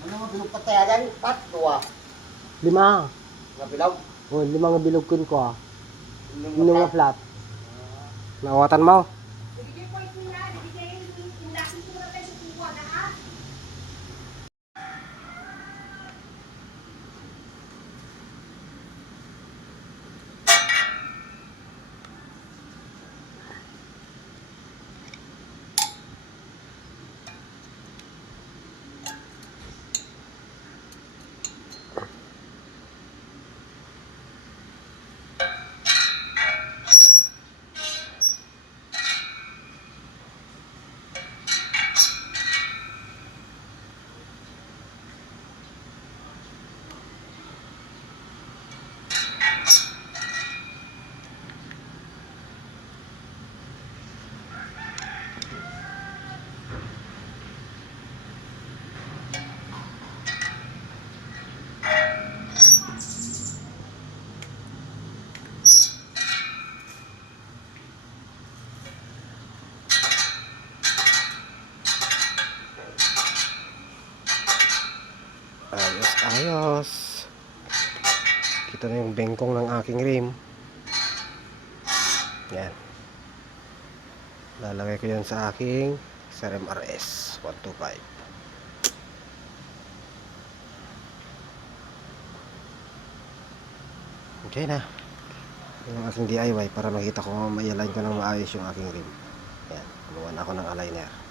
Ano mga bilog patay agay? Pat, dua. 5. Mga bilog. Oh, 5 nga bilog kun ko ah. Yung Yung nga flat. Nawatan mo. Ayos. Kita na yung bengkong ng aking rim. Yan. Lalagay ko yan sa aking SRMRS 125. Okay na. Yung aking DIY para makita ko ma-align ko ng maayos yung aking rim. Yan. Gumawa na ako ng aligner.